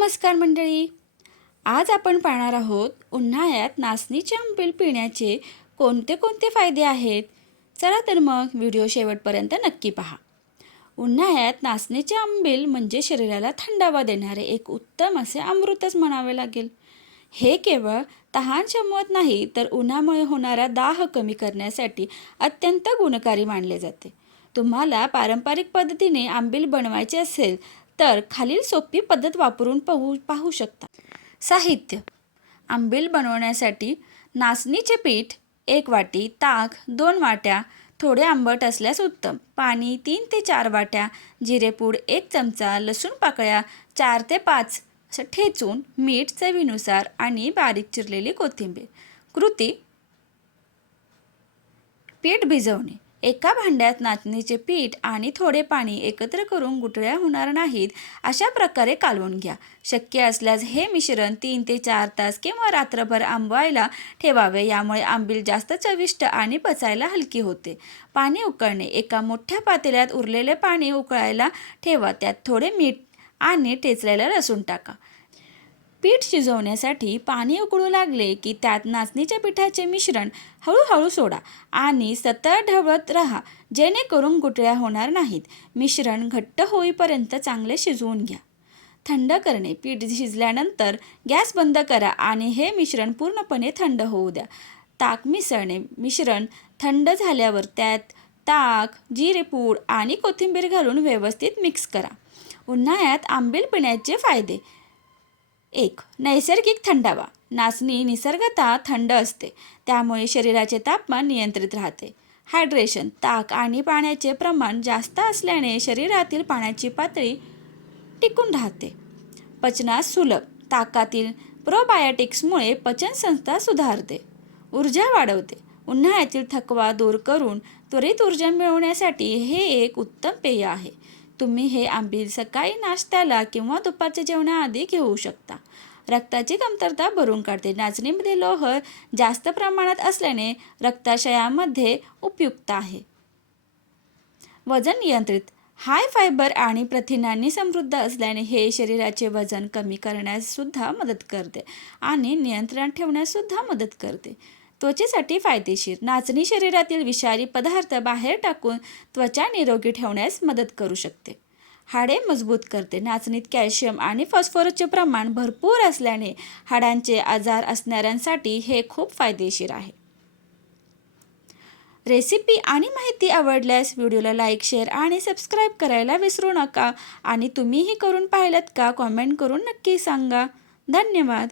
नमस्कार मंडळी. आज आपण पाहणार आहोत उन्हाळ्यात नाचणीचे आंबील पिण्याचे कोणते कोणते फायदे आहेत. चला तर मग व्हिडिओ शेवटपर्यंत नक्की पहा. उन्हाळ्यात नाचणीचे आंबील म्हणजे शरीराला थंडावा देणारे एक उत्तम असे अमृतच म्हणावे लागेल. हे केवळ तहान शमवत नाही तर उन्हामुळे होणारा दाह कमी करण्यासाठी अत्यंत गुणकारी मानले जाते. तुम्हाला पारंपरिक पद्धतीने आंबील बनवायचे असेल तर खालील सोपी पद्धत वापरून पाहू शकता. साहित्य: आंबील बनवण्यासाठी नाचणीचे पीठ 1 वाटी, ताक 2 वाट्या, थोडे आंबट असल्यास उत्तम, पाणी 3 ते 4 वाट्या, जिरेपूड 1 चमचा, लसूण पाकळ्या 4 ते 5 ठेचून, मीठ चवीनुसार आणि बारीक चिरलेली कोथिंबीर. कृती: पीठ भिजवणे: एका भांड्यात नाचणीचे पीठ आणि थोडे पाणी एकत्र करून गुठळ्या होणार नाहीत अशा प्रकारे कालवून घ्या. शक्य असल्यास हे मिश्रण 3 ते 4 तास किंवा रात्रभर आंबवायला ठेवावे. यामुळे आंबील जास्त चविष्ट आणि पचायला हलकी होते. पाणी उकळणे: एका मोठ्या पातेल्यात उरलेले पाणी उकळायला ठेवा. त्यात थोडे मीठ आणि ठेचलेला लसूण टाका. पीठ शिजवण्यासाठी पाणी उकळू लागले की त्यात नाचणीच्या पिठाचे मिश्रण हळूहळू सोडा आणि सतत ढवळत राहा, जेणेकरून गुठळ्या होणार नाहीत. मिश्रण घट्ट होईपर्यंत चांगले शिजवून घ्या. थंड करणे: पीठ शिजल्यानंतर गॅस बंद करा आणि हे मिश्रण पूर्णपणे थंड होऊ द्या. ताक मिसळणे: मिश्रण थंड झाल्यावर त्यात ताक, जिरेपूड आणि कोथिंबीर घालून व्यवस्थित मिक्स करा. उन्हाळ्यात आंबील पिण्याचे फायदे: 1. नैसर्गिक थंडावा: नाचणी निसर्गतः थंड असते, त्यामुळे शरीराचे तापमान नियंत्रित राहते. हायड्रेशन: ताक आणि पाण्याचे प्रमाण जास्त असल्याने शरीरातील पाण्याची पातळी टिकून राहते. पचनास सुलभ: ताकातील प्रोबायोटिक्समुळे पचनसंस्था सुधारते. ऊर्जा वाढवते: उन्हाळ्यातील थकवा दूर करून त्वरित ऊर्जा मिळवण्यासाठी हे एक उत्तम पेय आहे. तुम्ही हे आंबील सकाळी नाश्त्याला किंवा दुपारच्या जेवणाआधी घेऊ शकता. रक्ताची कमतरता भरून काढते: नाचणीमध्ये लोह जास्त प्रमाणात असल्याने रक्ताशयामध्ये उपयुक्त आहे. वजन नियंत्रित: हाय फायबर आणि प्रथिनांनी समृद्ध असल्याने हे शरीराचे वजन कमी करण्यास सुद्धा मदत करते आणि नियंत्रणात ठेवण्यास सुद्धा मदत करते. त्वचेसाठी फायदेशीर: नाचणी शरीरातील विषारी पदार्थ बाहेर टाकून त्वचा निरोगी ठेवण्यास मदत करू शकते. हाडे मजबूत करते: नाचणीत कॅल्शियम आणि फॉस्फरसचे प्रमाण भरपूर असल्याने हाडांचे आजार असणाऱ्यांसाठी हे खूप फायदेशीर आहे. रेसिपी आणि माहिती आवडल्यास व्हिडिओला लाईक, शेअर आणि सबस्क्राईब करायला विसरू नका. आणि तुम्हीही करून पाहिलात का? कॉमेंट करून नक्की सांगा. धन्यवाद.